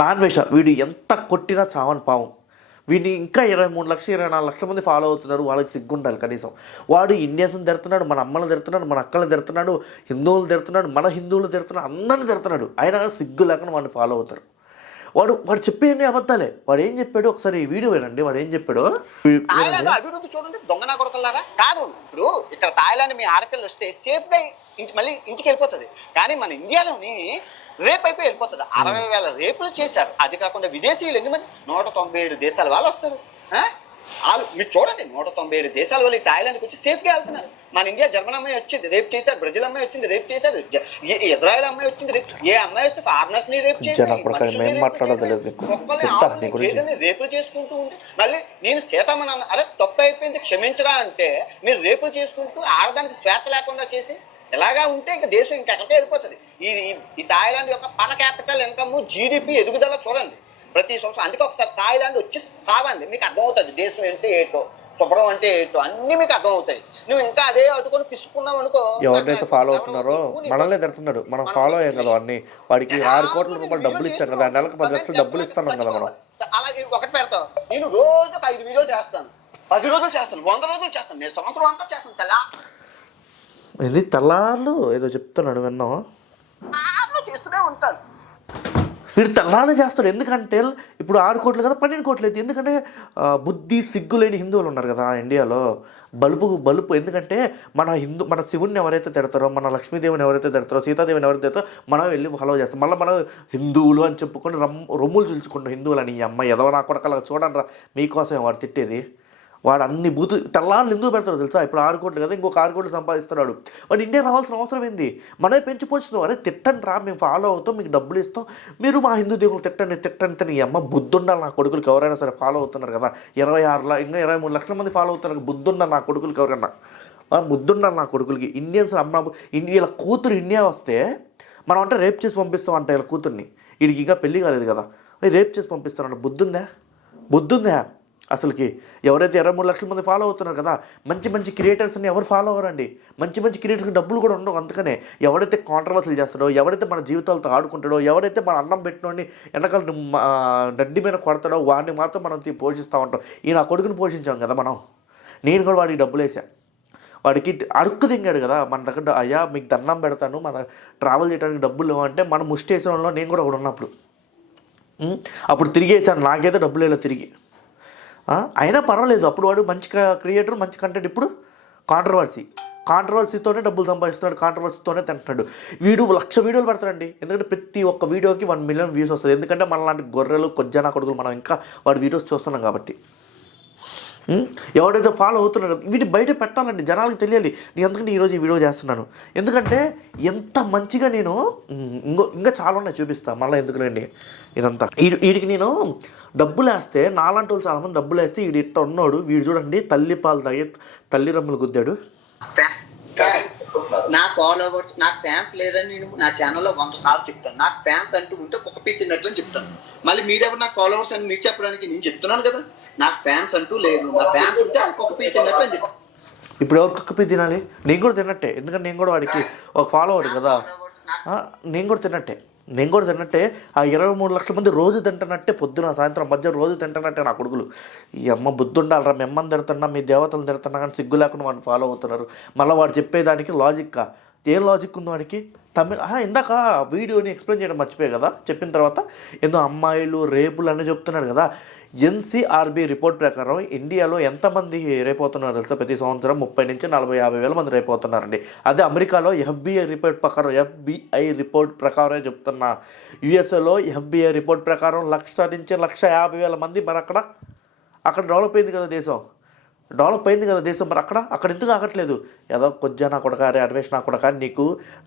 Non వేష వీడు ఎంత కొట్టినా చావని పావం. వీడిని ఇంకా 23 లక్షలు 24 లక్షల మంది ఫాలో అవుతున్నారు. వాళ్ళకి సిగ్గుండాలి కనీసం. వాడు ఇండియన్స్ని తిడుతున్నాడు, మన అమ్మలను తిడుతున్నాడు, మన అక్కలను తిడుతున్నాడు, హిందువులు తిడుతున్నాడు, మన హిందువులు తిడుతున్నాడు, అందరిని తిడుతున్నాడు. అయినా సిగ్గు లేకుండా వాడిని ఫాలో అవుతారు. వాడు వాడు చెప్పేయండి అబద్ధాలే. వాడు ఏం చెప్పాడు ఒకసారి వీడియో వినండి. వాడు ఏం చెప్పాడు అభివృద్ధి చూడండి. దొంగనా కొడకల్లాగా కాదు. ఇప్పుడు ఇక్కడ థాయిలాండ్ మీ ఆడపిల్లలు వస్తే సేఫ్ గా మళ్ళీ ఇంటికి వెళ్ళిపోతుంది. కానీ మన ఇండియాలోని రేపు అయిపోయి వెళ్ళిపోతుంది. 60,000 రేపులు చేశారు. అది కాకుండా విదేశీయులు ఎన్ని మంది 197 దేశాల వాళ్ళు వస్తారు. వాళ్ళు మీరు చూడండి, 197 దేశాల వాళ్ళు థాయిలాండ్కి వచ్చి సేఫ్ గా వెళ్తున్నారు. మన ఇండియా జర్మన్ అమ్మాయి వచ్చింది రేపు చేశారు, బ్రెజిల్ అమ్మాయి వచ్చింది రేపు చేశారు, ఇజ్రాయెల్ అమ్మాయి వచ్చింది రేపు. ఏ అమ్మాయి వస్తే ఫారినర్స్ ని రేపు చేయాలి, రేపులు చేసుకుంటూ ఉంటే మళ్ళీ నేను సీతమ్మని అరే తప్పు అయిపోయింది క్షమించరా అంటే మీరు రేపులు చేసుకుంటూ ఆడదానికి స్వేచ్ఛ లేకుండా చేసి ఎలాగా ఉంటే ఇంకా దేశం ఇంకెక్కడికే వెళ్ళిపోతుంది. ఈ థాయిలాండ్ యొక్క పర్ క్యాపిటల్ ఇన్కమ్ జీడిపి ఎదుగుదల చూడండి ప్రతి సంవత్సరం. అందుకే ఒకసారి థాయిలాండ్ వచ్చి సావండి, మీకు అర్థమవుతుంది దేశం అంటే ఏటో, శుభ్రం అంటే ఏటో అన్ని మీకు అర్థమవుతాయి. నువ్వు ఇంకా అదే అటుకొని పిసుకున్నావు అనుకో. ఎవరినైతే ఫాలో అవుతున్నారో మనల్ని తిడుతున్నాడు. మనం ఫాలో అయ్యాం కదా అన్ని. వాడికి 6 కోట్ల రూపాయలు డబ్బులు ఇచ్చాం కదా, నెలకు 10 లక్షలు డబ్బులు ఇస్తున్నాం కదా మనం. అలాగే ఒకటి పెడతావు, నేను రోజుకు 5 వీడియోలు చేస్తాను, 10 రోజులు చేస్తాను, 100 రోజులు చేస్తాను, నేను సంవత్సరం అంతా చేస్తాను. ఇది తెల్లార్లు ఏదో చెప్తున్నాడు విన్నాం, చేస్తూనే ఉంటాను. వీడు తెల్లారే చేస్తాడు. ఎందుకంటే ఇప్పుడు 6 కోట్లు కదా 12 కోట్లు అయితే. ఎందుకంటే బుద్ధి సిగ్గు లేని హిందువులు ఉన్నారు కదా ఇండియాలో. బలుపు ఎందుకంటే మన శివుణ్ణి ఎవరైతే తిడతారో, మన లక్ష్మీదేవిని ఎవరైతే తిడతారో, సీతాదేవిని ఎవరైతే తిడతారో మనం వెళ్ళి ఫాలో చేస్తాం. మళ్ళీ మనం హిందువులు అని చెప్పుకొని రొమ్ములు చూల్చుకుంటాం హిందువులు అని. ఈ అమ్మాయి ఎదవ నా కొడకలా చూడండి రా, మీకోసమే వాడు తిట్టేది. వాడు అన్ని బూతు తెల్లారులు ఎందుకు పెడతాడు తెలుసా? ఇప్పుడు 6 కోట్లు కదా, ఇంకొక 6 కోట్లు సంపాదిస్తున్నాడు. వాడు ఇండియా రావాల్సిన అవసరం ఏంది? మనమే పెంచిపోతున్నాం. అరే తిట్టండి రా, మేము ఫాలో అవుతాం, మీకు డబ్బులు ఇస్తాం, మీరు మా హిందూ దేవులు తిట్టండి. ఈ అమ్మ బుద్ధుండాలి నా కొడుకులకి. ఎవరైనా సరే ఫాలో అవుతున్నారు కదా, 23 లక్షల మంది ఫాలో అవుతున్నారు. బుద్ధుండాలి నా కొడుకులకి, ఎవరైనా బుద్ధుండాలి నా కొడుకులకి. ఇండియన్స్ అమ్మ వీళ్ళ కూతురు ఇండియా వస్తే మనం అంటే రేప్ చేసి పంపిస్తాం అంటే వీళ్ళ కూతుర్ని. వీడికి ఇంకా పెళ్ళి కాలేదు కదా, రేప్ చేసి పంపిస్తానంట. బుద్ధుందా అసలుకి? ఎవరైతే 23 లక్షల మంది ఫాలో అవుతున్నారు కదా, మంచి క్రియేటర్స్ని ఎవరు ఫాలో అవ్వరండి. మంచి క్రియేటర్స్కి డబ్బులు కూడా ఉండవు. అందుకనే ఎవరైతే కాంట్రవర్సీలు చేస్తాడో, ఎవరైతే మన జీవితాలతో ఆడుకుంటాడో, ఎవరైతే మన అన్నం పెట్టినోడిని వెనకాల నడ్డి మీద కొడతాడో వాడిని మాత్రం మనం పోషిస్తూ ఉంటాం. ఈ నా కొడుకుని పోషించాం కదా మనం. నేను కూడా వాడికి డబ్బులు వేసా. వాడికి అడుక్కు తింగాడు కదా మన దగ్గర. అయ్యా మీకు దండం పెడతాను, మన ట్రావెల్ చేయడానికి డబ్బులు అంటే మనం ముష్టి వేసడంలో నేను కూడా ఒకడు ఉన్నప్పుడు అప్పుడు తిరిగేసాను. నాకైతే డబ్బులు వేయలేదు తిరిగి. అయినా పర్వాలేదు. అప్పుడు వాడు మంచి క్రియేటర్, మంచి కంటెంట్. ఇప్పుడు కాంట్రవర్సీతోనే డబ్బులు సంపాదిస్తున్నాడు, కాంట్రవర్సీతోనే తింటున్నాడు. వీడు 1,00,000 వీడియోలు పెడతాడండి. ఎందుకంటే ప్రతి ఒక్క వీడియోకి 1 మిలియన్ వ్యూస్ వస్తుంది. ఎందుకంటే మనలాంటి గొర్రెలు కొజ్జానా కొడుకులు మనం ఇంకా వాడి వీడియోస్ చూస్తున్నాం కాబట్టి. ఎవడైతే ఫాలో అవుతున్నాడో వీటి బయట పెట్టాలండి, జనాలకు తెలియాలి. నేను ఎందుకంటే ఈరోజు ఈ వీడియో చేస్తున్నాను, ఎందుకంటే ఎంత మంచిగా నేను ఇంకా చాలా ఉన్నాయి చూపిస్తాను. మళ్ళీ ఎందుకులేండి ఇదంతా. వీడికి నేను డబ్బులు వేస్తే, నాలాంటి వాళ్ళు చాలామంది డబ్బులు వేస్తే వీడు ఇట్ట ఉన్నాడు. వీడు చూడండి తల్లి పాలు తాగి తల్లి రమ్ములు గుద్దాడు. నా ఫాలోవర్స్, నాకు ఫ్యాన్స్ లేదని నేను నా ఛానల్లో 100 సార్లు చెప్తాను. నాకు ఫ్యాన్స్ అంటూ ఉంటే కుక్క పీకినట్లు అని చెప్తాను. మళ్ళీ మీరెవరు నాకు ఫాలోవర్స్ అని మీరు చెప్పడానికి నేను చెప్తున్నాను కదా. నాకు ఫ్యాన్స్ అంటూ లేదు, నా ఫ్యాన్స్ ఉంటే అది కుక్క పీ తిన్నట్టు అని చెప్తాను. ఇప్పుడు ఎవరు కుక్క పీ తినాలి? నేను కూడా తిన్నట్టే. ఎందుకంటే నేను కూడా వాడికి ఒక ఫాలోవర్ కదా, నేను కూడా తిన్నట్టే. ఆ 23 లక్షల మంది రోజు తింటున్నట్టే, పొద్దున సాయంత్రం మధ్య రోజు తింటున్నట్టే నా కొడుకులు. ఈ అమ్మ బుద్ధి ఉండాలరా, మిమ్మల్ని తిడుతున్నా, మీ దేవతలు తిడుతున్నా కానీ సిగ్గు లేకుండా వాడిని ఫాలో అవుతున్నారు. మళ్ళీ వాడు చెప్పేదానికి లాజిక్కా? ఏం లాజిక్ ఉంది వాడికి? ఇందాక వీడియోని ఎక్స్ప్లెయిన్ చేయడం మర్చిపోయాయి కదా. చెప్పిన తర్వాత ఏదో అమ్మాయిలు రేపులు అని చెప్తున్నాడు కదా. ఎన్సీఆర్బీ రిపోర్ట్ ప్రకారం ఇండియాలో ఎంతమంది రేప్ అవుతున్నారు తెలుసా? ప్రతి సంవత్సరం 30 నుంచి 40-50 వేల మంది రేప్ అవుతున్నారండి. అదే అమెరికాలో ఎఫ్బిఐ రిపోర్ట్ ప్రకారమే చెప్తున్నా. యుఎస్ఏలో ఎఫ్బిఐ రిపోర్ట్ ప్రకారం 1,00,000 నుంచి 1,50,000 మంది. మరి అక్కడ డెవలప్ అయింది కదా దేశం. మరి అక్కడ ఎందుకు ఆగట్లేదు? ఏదో కొద్దిగా నా కొడకారే, అన్వేషణ నా కొడకారి, నీకు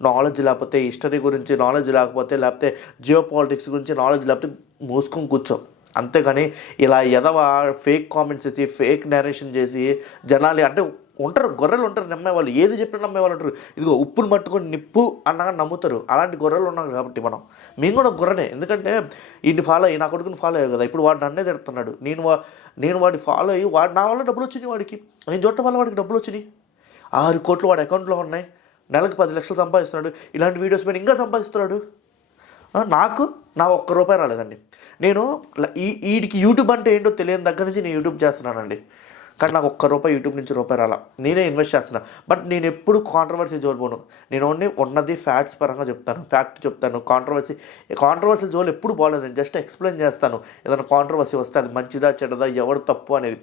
నాలెడ్జ్ లేకపోతే, హిస్టరీ గురించి నాలెడ్జ్ లేకపోతే జియో పాలిటిక్స్ గురించి నాలెడ్జ్ లేకపోతే మూసుకొని కూర్చో. అంతేగాని ఇలా ఫేక్ కామెంట్స్ చేసి, ఫేక్ నేరేషన్ చేసి జనాలు అంటే ఉంటారు, గొర్రెలు ఉంటారు నమ్మేవాళ్ళు. ఏది చెప్పినా నమ్మేవాళ్ళు ఉంటారు. ఇదిగో ఉప్పును పట్టుకొని నిప్పు అన్నగా నమ్ముతారు. అలాంటి గొర్రెలు ఉన్నాం కాబట్టి మేము కూడా గొర్రెనే. ఎందుకంటే నా కొడుకుని ఫాలో అయ్యావు కదా. ఇప్పుడు వాడు నన్నే తిడుతున్నాడు. నేను వాడి ఫాలో అయ్యి నా వల్ల డబ్బులు వచ్చినాయి వాడికి. నేను చూడటం వల్ల వాడికి డబ్బులు వచ్చినాయి. 6 కోట్లు వాడి అకౌంట్లో ఉన్నాయి. నెలకు 10 లక్షలు సంపాదిస్తున్నాడు. ఇలాంటి వీడియోస్ మీద ఇంకా సంపాదిస్తున్నాడు. నాకు నా ఒక్క రూపాయి రాలేదండి. నేను వీడికి యూట్యూబ్ అంటే ఏంటో తెలియని దగ్గర నుంచి నేను యూట్యూబ్ చేస్తున్నానండి, కానీ నాకు ఒక్క రూపాయి యూట్యూబ్ నుంచి రూపాయి రాలా. నేనే ఇన్వెస్ట్ చేస్తున్నా. బట్ నేను ఎప్పుడు కాంట్రవర్సీ జోలిపోను. నేను ఓన్లీ ఉన్నది ఫ్యాక్ట్స్ పరంగా చెప్తాను, ఫ్యాక్ట్ చెప్తాను. కాంట్రవర్సీ జోలు ఎప్పుడు బాగోలేదు. నేను జస్ట్ ఎక్స్ప్లెయిన్ చేస్తాను. ఏదైనా కాంట్రవర్సీ వస్తే అది మంచిదా చెడ్డదా ఎవరు తప్పు అనేది.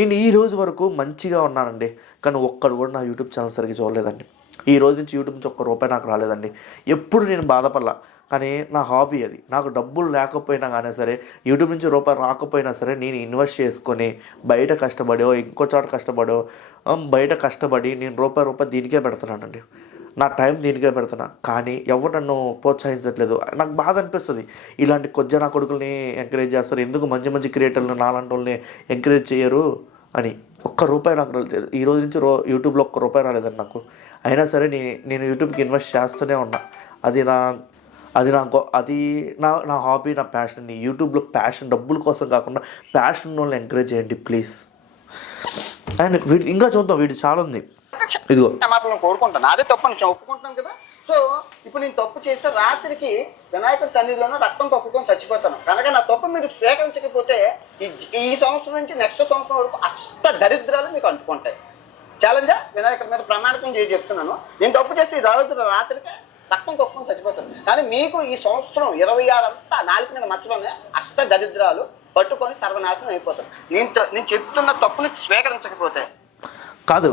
నేను ఈ రోజు వరకు మంచిగా ఉన్నానండి, కానీ ఒక్కడు కూడా నా యూట్యూబ్ ఛానల్ సరిగ్గా చూడలేదండి. ఈ రోజు నుంచి యూట్యూబ్ నుంచి ఒక్క రూపాయి నాకు రాలేదండి. ఎప్పుడు నేను బాధపడలా, కానీ నా హాబీ అది. నాకు డబ్బులు లేకపోయినా కానీ సరే, యూట్యూబ్ నుంచి రూపాయి రాకపోయినా సరే, నేను ఇన్వెస్ట్ చేసుకొని బయట కష్టపడో ఇంకో చోట కష్టపడో బయట కష్టపడి నేను రూపాయి దీనికే పెడుతున్నానండి. నా టైం దీనికే పెడుతున్నా, కానీ ఎవరు నన్ను ప్రోత్సహించట్లేదు. నాకు బాధ అనిపిస్తుంది. ఇలాంటి కొద్దిగా నా కొడుకుల్ని ఎంకరేజ్ చేస్తారు, ఎందుకు మంచి మంచి క్రియేటర్లు నాలాంటి వాళ్ళని ఎంకరేజ్ చేయరు అని. ఒక్క రూపాయి నాకు రాలేదు. ఈ రోజు నుంచి యూట్యూబ్లో ఒక్క రూపాయి రాలేదండి నాకు. అయినా సరే నేను యూట్యూబ్కి ఇన్వెస్ట్ చేస్తూనే ఉన్నా. అది నా హాబీ, నా ప్యాషన్. యూట్యూబ్లో ప్యాషన్ డబ్బుల కోసం కాకుండా ప్యాషన్ వాళ్ళని ఎంకరేజ్ చేయండి ప్లీజ్. అండ్ ఇంకా చూద్దాం, వీడు చాలా ఉంది. ఇదిగో మాటలను కోరుకుంటాను, అదే తప్పు అని ఒప్పుకుంటున్నాను కదా. సో ఇప్పుడు నేను తప్పు చేస్తే రాత్రికి వినాయకుడి సన్నిధిలోనూ రక్తం కక్కుకొని చచ్చిపోతాను కనుక నా తప్పు మీరు స్వీకరించకపోతే ఈ సంవత్సరం నుంచి నెక్స్ట్ సంవత్సరం వరకు అష్ట దరిద్రాలు మీకు అంటుకుంటాయి. ఛాలెంజా వినాయకుడి మీద ప్రమాణకం చేసి చెప్తున్నాను. నేను తప్పు చేస్తే ఈ రోజు రాత్రికి రక్తం కక్కుకొని చచ్చిపోతాను. కానీ మీకు ఈ సంవత్సరం 26 అంతా నాలుగు మీద మచ్చలోనే అష్ట దరిద్రాలు పట్టుకొని సర్వనాశనం అయిపోతాను. నేను చెప్తున్న తప్పుని స్వీకరించకపోతే. కాదు,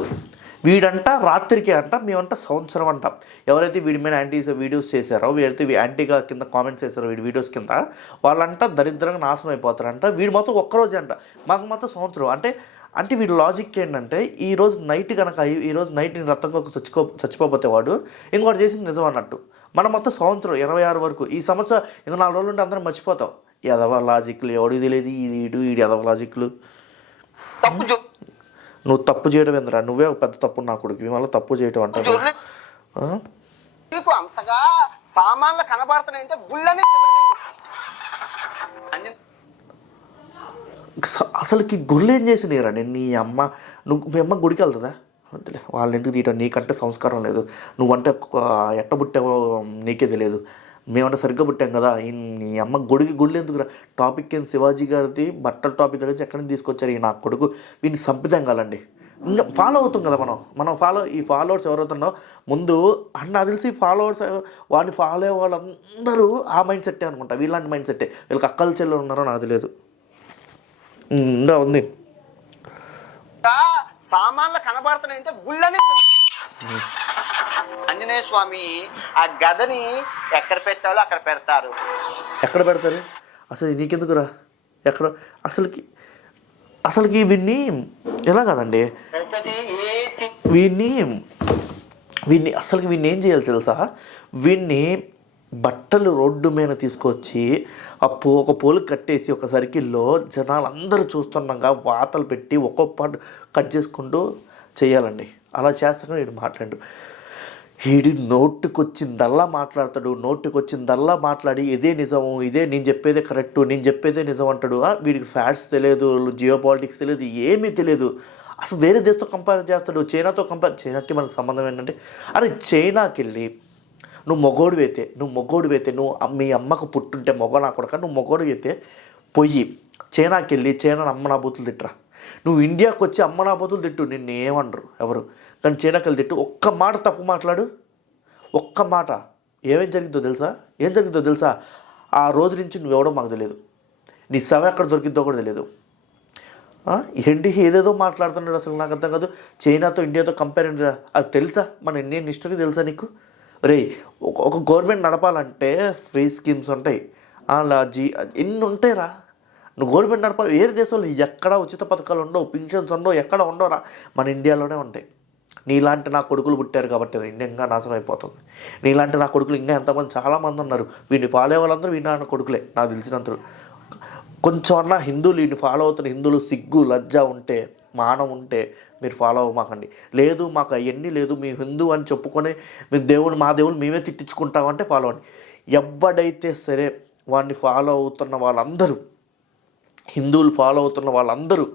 వీడంట రాత్రికి అంట, మేమంట సంవత్సరం అంట. ఎవరైతే వీడి మీద వీడియోస్ చేశారో, వీడైతే యాంటీగా కింద కామెంట్స్ చేశారో వీడి వీడియోస్ కింద, వాళ్ళంట దరిద్రంగా నాశనం అయిపోతారంట. వీడు మొత్తం ఒక్కరోజే అంట, మాకు మొత్తం సంవత్సరం. అంటే వీడి లాజిక్ ఏంటంటే, ఈరోజు నైట్ కనుక ఈరోజు నైట్ నేను రక్తంగా చచ్చిపోతే వాడు ఇంకోటి చేసింది నిజం అన్నట్టు. మనం మొత్తం సంవత్సరం 26 వరకు, ఈ సంవత్సరం ఇంకా 4 రోజులు ఉంటే అందరం మర్చిపోతాం. ఎదవ లాజిక్లు ఎవడికి తెలియదు, వీడి ఎదవ లాజిక్లు. నువ్వు తప్పు చేయడం ఏంద్రా, నువ్వే ఒక పెద్ద తప్పు నా కొడుకు, మళ్ళీ తప్పు చేయటం అంటారు. నీకు అంతగా సామాన్లు కనబడుతున్నాయంటే గుళ్ళని అసలుకి గుళ్ళు ఏం చేసినాయిరా? నేను మీ అమ్మ గుడికి వెళ్తుందా? వద్దులే, వాళ్ళని ఎందుకు తీయటం, నీకంటే సంస్కారం లేదు. నువ్వంటే ఎట్ట పుట్టావో నీకే తెలియదు, మేమంటే సరిగ్గా పుట్టాం కదా. నీ అమ్మ గుళ్ళు ఎందుకురా? టాపిక్ ఏం శివాజీ గారిది బట్టల టాపిక్ దగ్గర నుంచి ఎక్కడి నుంచి తీసుకొచ్చారు? ఈ నా కొడుకు వీడిని సంపితం కాలండి. ఇంకా ఫాలో అవుతాం కదా మనం ఈ ఫాలోవర్స్ ఎవరవుతుందో ముందు నాకు తెలిసి వాడిని ఫాలో అయ్యే వాళ్ళందరూ ఆ మైండ్ సెట్టే అనుకుంటా. వీళ్ళంటి మైండ్ సెట్టే, వీళ్ళకి అక్కల చెల్లెలు ఉన్నారో నాకు తెలియదు. ఇంకా ఉంది, సామాన్లు కనబడుతున్నాయంటే గుళ్ళని. ఆంజనేయ స్వామి ఆ గదని ఎక్కడ పెట్టాలో అక్కడ పెడతారు. ఎక్కడ పెడతారు అసలు? నీకెందుకురా? ఎక్కడ అసలుకి వీడిని ఎలా కాదండి, వీడిని అసలుకి వీడిని ఏం చేయాలి తెలుసా? వీడిని బట్టలు రోడ్డు మీద తీసుకొచ్చి ఒక పోలు కట్టేసి ఒక సర్కిల్లో జనాలు అందరూ చూస్తుండగా వాతలు పెట్టి ఒక్కొక్క పాటు కట్ చేసుకుంటూ చేయాలండి. అలా చేస్తాక వీడు వీడి నోటికొచ్చిందల్లా మాట్లాడి ఇదే నిజము, ఇదే నేను చెప్పేదే కరెక్టు, నేను చెప్పేదే నిజం అంటాడు. వీడికి ఫ్యాట్స్ తెలియదు, జియో పాలిటిక్స్ తెలియదు, ఏమీ తెలియదు. అసలు వేరే దేశంతో కంపేర్ చేస్తాడు, చైనాకి మనకు సంబంధం ఏంటంటే, అరే చైనాకి వెళ్ళి నువ్వు మొగోడివైతే నువ్వు మీ అమ్మకు పుట్టుంటే నా కొడుక, నువ్వు మొగోడివైతే పొయ్యి చైనాకి వెళ్ళి చైనా అమ్మ నా బూతులు తిట్టరా. నువ్వు ఇండియాకి వచ్చి అమ్మ నా బూతులు తిట్టు, నిన్ను ఏమనరు ఎవరు. కానీ చైనాకి వెళ్ళి తిట్టు, ఒక్క మాట తప్పు మాట్లాడు, ఒక్క మాట, ఏం జరిగిందో తెలుసా? ఆ రోజు నుంచి నువ్వెవడో మాకు తెలియదు, నీ శవం ఎక్కడ దొరికిద్దో కూడా తెలియదు. ఏంటి ఏదేదో మాట్లాడుతున్నాడు, అసలు నాకు అర్థం కాదు. చైనాతో ఇండియాతో కంపేర్ ఏంటి? అది తెలుసా? మన ఇండియన్ హిస్టరీ తెలుసా నీకు? రే, ఒక గవర్నమెంట్ నడపాలంటే ఫ్రీ స్కీమ్స్ ఉంటాయి, అలా ఎన్ని ఉంటాయిరా. నువ్వు గవర్నమెంట్ నడపాలి. వేరే దేశంలో ఎక్కడ ఉచిత పథకాలు ఉండవు, పింఛన్స్ ఉండవు, ఎక్కడ ఉండవురా. మన ఇండియాలోనే ఉంటాయి. నీలాంటి నా కొడుకులు పుట్టారు కాబట్టి ఇండియా ఇంకా నాశనం అయిపోతుంది. నీలాంటి నా కొడుకులు ఇంకా ఎంతమంది చాలామంది ఉన్నారు. వీడిని ఫాలో అయ్యే వాళ్ళందరూ వీడి నా కొడుకులే నాకు తెలిసినంతరు. కొంచెం అన్నా హిందువులు వీడిని ఫాలో అవుతున్న హిందువులు సిగ్గు లజ్జ ఉంటే, మానం ఉంటే మీరు ఫాలో అవ్వమాకండి. లేదు మాకు అవన్నీ లేదు, మీ హిందూ అని చెప్పుకొని మా దేవుడు మేమే తిట్టించుకుంటామంటే ఫాలో అవ్వండి. ఎవడైతే సరే వాడిని ఫాలో అవుతున్న వాళ్ళందరూ, హిందువులు ఫాలో అవుతున్న వాళ్ళందరూ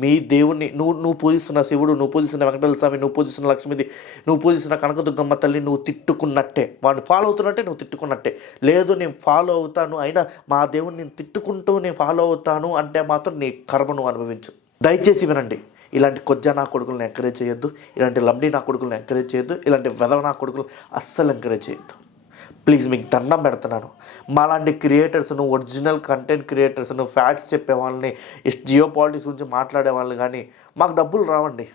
మీ దేవుణ్ణి నువ్వు పూజిస్తున్న శివుడు, నువ్వు పూజిస్తున్న వెంకటేశ్వర స్వామి, నువ్వు పూజిస్తున్న లక్ష్మీది, నువ్వు పూజిస్తున్న కనకదుర్గమ్మ తల్లి నువ్వు తిట్టుకున్నట్టే, వాడిని ఫాలో అవుతున్నట్టే నువ్వు తిట్టుకున్నట్టే. లేదు నేను ఫాలో అవుతాను అయినా మా దేవుణ్ణి నేను తిట్టుకుంటూ నేను ఫాలో అవుతాను అంటే మాత్రం నీ కర్మ నువ్వు అనుభవించు. దయచేసి వినండి, ఇలాంటి కొజ్జా నా కొడుకులను ఎంకరేజ్ చేయొద్దు, ఇలాంటి లంబడి నా కొడుకులను ఎంకరేజ్ చేయొద్దు, ఇలాంటి వెధవ నా కొడుకులు అస్సలు ఎంకరేజ్ చేయొద్దు. ప్లీజ్ మీకు దండం పెడుతున్నాను. మాలాంటి క్రియేటర్స్ను, ఒరిజినల్ కంటెంట్ క్రియేటర్స్ను, ఫ్యాక్ట్స్ చెప్పే వాళ్ళని, జియో పాలిటిక్స్ గురించి మాట్లాడే వాళ్ళని కానీ మాకు డబ్బులు రావండి,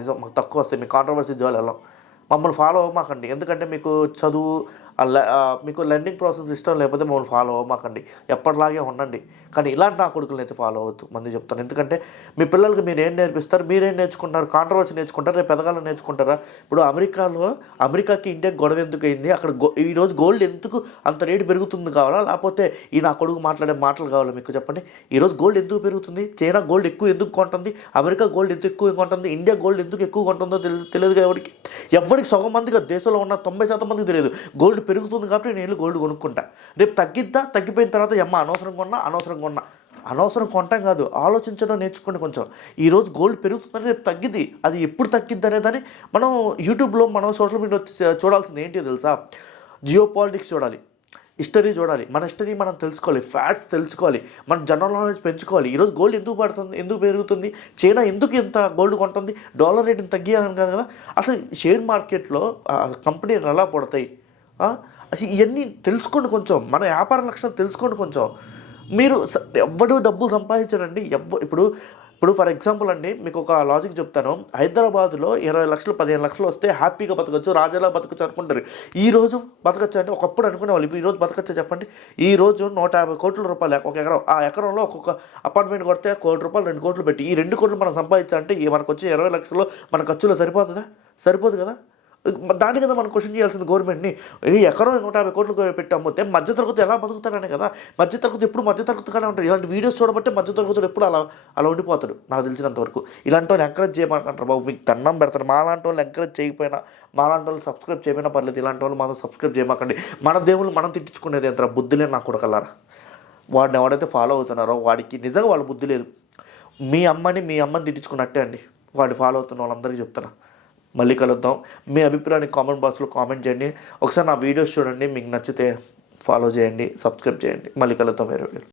నిజం మాకు తక్కువ వస్తాయి. మీ కాంట్రవర్సీ జోలు వెళ్ళాం. మమ్మల్ని ఫాలో అవ్వమాకండి, ఎందుకంటే మీకు చదువు మీకు లెర్నింగ్ ప్రాసెస్ ఇష్టం లేకపోతే మమ్మల్ని ఫాలో అవ్వమాకండి, ఎప్పటిలాగే ఉండండి. కానీ ఇలాంటి నా కొడుకులను అయితే ఫాలో అవ్వద్దు మంది చెప్తాను. ఎందుకంటే మీ పిల్లలకి మీరు ఏం నేర్పిస్తారు, మీరేం నేర్చుకుంటారు, కాంట్రవర్సీ నేర్చుకుంటారు, రేపు ఎదగాలని నేర్చుకుంటారా? ఇప్పుడు అమెరికాకి ఇండియాకి గొడవ ఎందుకు అయింది, అక్కడ ఈరోజు గోల్డ్ ఎందుకు అంత రేటు పెరుగుతుంది కావాలా, లేకపోతే ఈ నా కొడుకు మాట్లాడే మాటలు కావాలా మీకు చెప్పండి? ఈరోజు గోల్డ్ ఎందుకు పెరుగుతుంది, చైనా గోల్డ్ ఎక్కువ ఎందుకు కొంటుంది, అమెరికా గోల్డ్ ఎందుకు ఎక్కువ కొంటుంది, ఇండియా గోల్డ్ ఎందుకు ఎక్కువ కొంటుందో తెలియదు. ఎవరికి సగం మందిగా దేశంలో ఉన్న 90% మందికి తెలియదు. గోల్డ్ పెరుగుతుంది కాబట్టి నేను వెళ్ళి గోల్డ్ కొనుక్కుంటా. రేపు తగ్గిపోయిన తర్వాత అనవసరం కొనటం కాదు, ఆలోచించడం నేర్చుకోండి కొంచెం. ఈరోజు గోల్డ్ పెరుగుతుందని రేపు తగ్గిద్ది, అది ఎప్పుడు తగ్గిద్ది అనేదాన్ని మనం యూట్యూబ్లో మనం సోషల్ మీడియా చూడాల్సింది ఏంటి తెలుసా? జియో పాలిటిక్స్ చూడాలి, హిస్టరీ చూడాలి, మన హిస్టరీ మనం తెలుసుకోవాలి, ఫ్యాక్ట్స్ తెలుసుకోవాలి, మన జనరల్ నాలెడ్జ్ పెంచుకోవాలి. ఈరోజు గోల్డ్ ఎందుకు పెరుగుతుంది, చైనా ఎందుకు ఇంత గోల్డ్ కొంటుంది, డాలర్ రేటుని తగ్గియాలని కాదు కదా. అసలు షేర్ మార్కెట్లో కంపెనీలు ఎలా పడతాయి, అసలు ఇవన్నీ తెలుసుకోండి కొంచెం, మన వ్యాపార లక్షణాలు తెలుసుకోండి కొంచెం. మీరు ఎవ్వడూ డబ్బులు సంపాదించారండి. ఇప్పుడు ఫర్ ఎగ్జాంపుల్ అండి, మీకు ఒక లాజిక్ చెప్తాను. హైదరాబాద్లో 20 లక్షలు 15 లక్షలు వస్తే హ్యాపీగా బతకచ్చు, రాజాలా బతకచ్చు అనుకుంటారు. ఈరోజు బతకచ్చు అంటే ఒకప్పుడు అనుకునేవాళ్ళు, ఇప్పుడు ఈరోజు బతకచ్చు చెప్పండి? ఈరోజు 150 కోట్ల రూపాయలు ఒక ఎకరం, ఆ ఎకరంలో ఒక్కొక్క అపార్ట్మెంట్ కొడితే 1 కోటి రూపాయలు 2 కోట్లు పెట్టి ఈ 2 కోట్లు మనం సంపాదించాలంటే మనకు వచ్చే 20 లక్షలు మన ఖర్చులో సరిపోదు కదా. దాని కదా మనం క్వశ్చన్ చేయాల్సింది గవర్నమెంట్ని. ఈ ఎకరం 150 కోట్లు పెట్టి అమ్మితే మధ్యతరగతి ఎలా బతుకుతాడనే కదా. మధ్యతరగతి ఎప్పుడు మధ్యతరగతిగానే ఉంటాడు. ఇలాంటి వీడియోస్ చూడబట్టే మధ్యతరగతులు ఎప్పుడు అలా ఉండిపోతాడు నాకు తెలిసినంతవరకు. ఇలాంటి వాళ్ళు ఎంకరేజ్ చేయమంటారు బాబు, మీకు దండం పెడతారు. మాలాంటి వాళ్ళు ఎంకరేజ్ చేయకపోయినా, మాలాంటి వాళ్ళు సబ్స్క్రైబ్ చేయకపోయినా పర్లేదు, ఇలాంటి వాళ్ళు మాత్రం సబ్స్క్రైబ్ చేయమాకండి. మన దేవుళ్ళు మనం తిట్టించుకునేది ఎంత బుద్ధి నా కొడకల్లారా. వాడిని ఎవడైతే ఫాలో అవుతున్నారో వాడికి నిజంగా వాళ్ళ బుద్ధి లేదు. మీ అమ్మని తిట్టించుకున్నట్టే అండి వాడిని ఫాలో అవుతున్న వాళ్ళందరికీ చెప్తున్నా. మళ్ళీ కలుద్దాం. మీ అభిప్రాయాన్ని కామెంట్ బాక్స్లో కామెంట్ చేయండి. ఒకసారి నా వీడియోస్ చూడండి, మీకు నచ్చితే ఫాలో చేయండి, సబ్స్క్రైబ్ చేయండి. మళ్ళీ కలుద్దాం వేరే వీడియో.